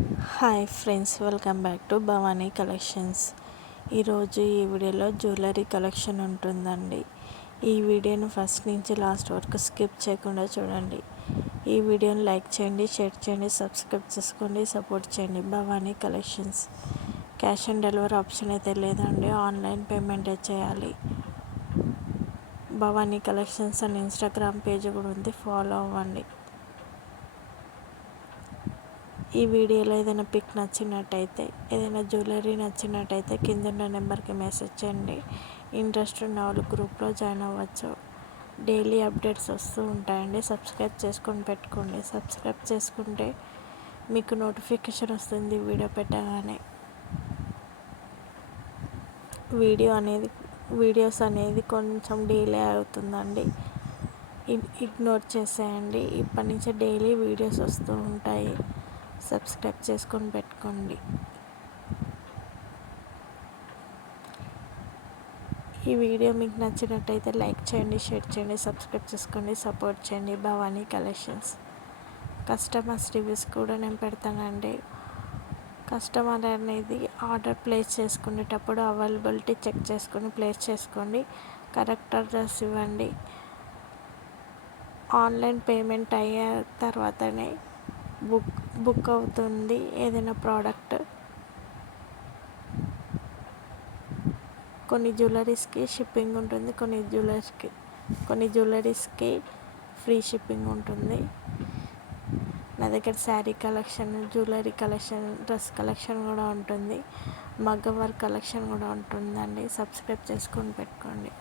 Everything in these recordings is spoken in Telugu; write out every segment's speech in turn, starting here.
Hi friends, welcome back to Bhavani collections. ఈరోజు ఈ వీడియోలో జ్యువెలరీ కలెక్షన్ ఉంటుందండి. ఈ వీడియోను ఫస్ట్ నుంచి లాస్ట్ వరకు స్కిప్ చేయకుండా చూడండి. ఈ వీడియోని లైక్ చేయండి, షేర్ చేయండి, సబ్స్క్రైబ్ చేసుకోండి, సపోర్ట్ చేయండి. Bhavani collections. Cash on delivery option అయితే లేదండి, ఆన్లైన్ పేమెంటే చేయాలి. భవానీ కలెక్షన్స్ అని ఇన్స్టాగ్రామ్ పేజ్ కూడా ఉంది, ఫాలో అవ్వండి. ఈ వీడియోలో ఏదైనా పిక్ నచ్చినట్టయితే, ఏదైనా జ్యువెలరీ నచ్చినట్టయితే కింద ఉన్న నెంబర్కి మెసేజ్ చేయండి. ఇంట్రెస్ట్ ఉన్న వాళ్ళు గ్రూప్లో జాయిన్ అవ్వచ్చు. డైలీ అప్డేట్స్ వస్తూ ఉంటాయండి. సబ్స్క్రైబ్ చేసుకొని పెట్టుకోండి. సబ్స్క్రైబ్ చేసుకుంటే మీకు నోటిఫికేషన్ వస్తుంది వీడియో పెట్టగానే. వీడియోస్ అనేది కొంచెం డిలే అవుతుందండి, ఇగ్నోర్ చేసేయండి. ఇప్పటి నుంచి డైలీ వీడియోస్ వస్తూ ఉంటాయి. సబ్స్క్రైబ్ చేసుకొని పెట్టుకోండి. ఈ వీడియో మీకు నచ్చినట్టయితే లైక్ చేయండి, షేర్ చేయండి, సబ్స్క్రైబ్ చేసుకోండి, సపోర్ట్ చేయండి. భవానీ కలెక్షన్స్. కస్టమర్స్ రివ్యూస్ కూడా నేను పెడతానండి. కస్టమర్ అనేది ఆర్డర్ ప్లేస్ చేసుకునేటప్పుడు అవైలబిలిటీ చెక్ చేసుకొని ప్లేస్ చేసుకోండి. కరెక్ట్ అడ్రస్ ఇవ్వండి. ఆన్లైన్ పేమెంట్ అయ్యే తర్వాతనే బుక్ అవుతుంది ఏదైనా ప్రోడక్ట్. కొన్ని జ్యువెలరీస్కి షిప్పింగ్ ఉంటుంది, కొన్ని జ్యువెలరీస్కి ఫ్రీ షిప్పింగ్ ఉంటుంది. నా దగ్గర sari collection, jewellery collection, dress collection కూడా ఉంటుంది. మగ్గం వర్క్ కలెక్షన్ కూడా ఉంటుందండి. సబ్స్క్రైబ్ చేసుకొని పెట్టుకోండి.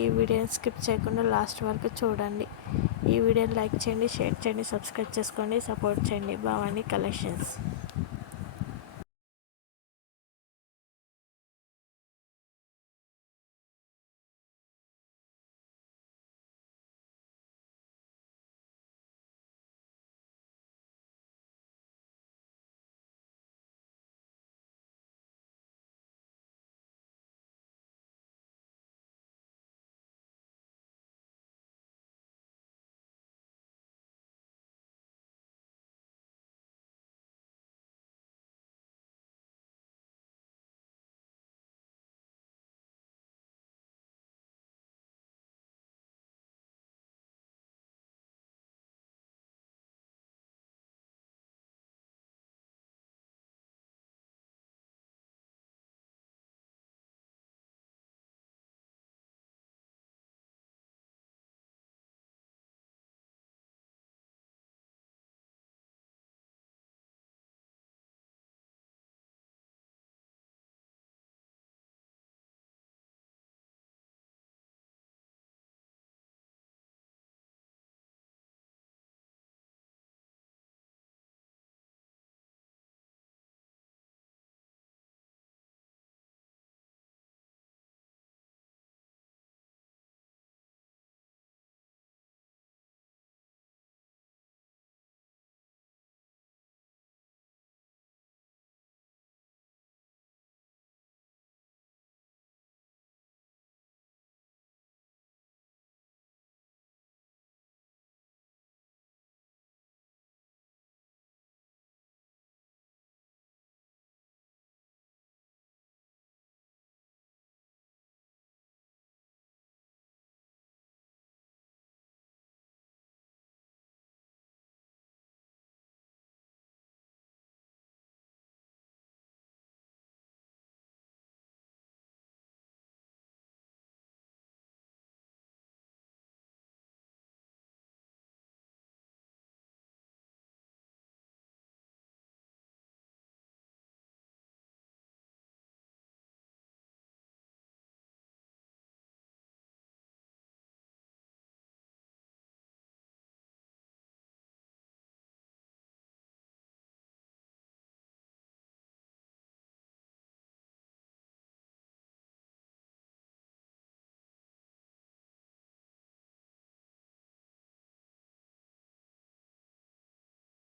ఈ వీడియోని స్కిప్ చేయకుండా లాస్ట్ వరకు చూడండి. ఈ వీడియోని లైక్ చేయండి, షేర్ చేయండి, సబ్స్క్రైబ్ చేసుకోండి, సపోర్ట్ చేయండి. భవానీ కలెక్షన్స్.